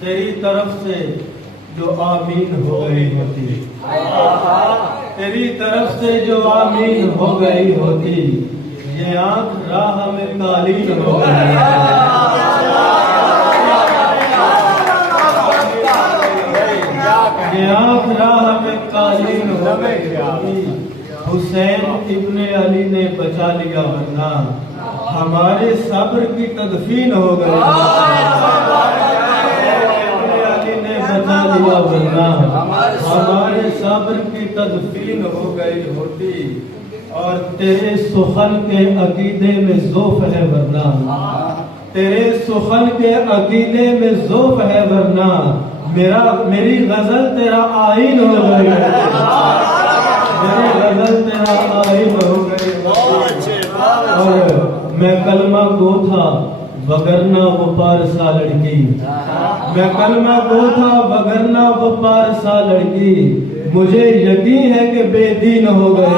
تیری طرف سے جو آمین ہو گئی ہوتی، تیری طرف سے جو آمین ہو گئی ہوتی، یہ آنکھ راہ میں قالین ہو گئی، یہ آنکھ راہ میں قالین ہو گئی ہوتی۔ حسین ابن علی نے بچا لیا ورنہ ہمارے صبر کی تدفین ہو گئی، بچا لیا ورنہ ہمارے صبر کی تدفین ہو گئی ہوتی، اور تیرے سخن کے عقیدے میں ذوف ہے ورنہ، تیرے سخن کے عقیدے میں ذوف ہے ورنہ میری غزل تیرا آئین ہو گئی، میری غزل تیرا آئین ہو گئی، اور میں کلمہ گو تھا وگرنہ وہ پارسا لڑکی، میں کلمہ گو تھا وگرنہ وہ پارسا لڑکی، مجھے یقین ہے کہ بے دین ہو گئے۔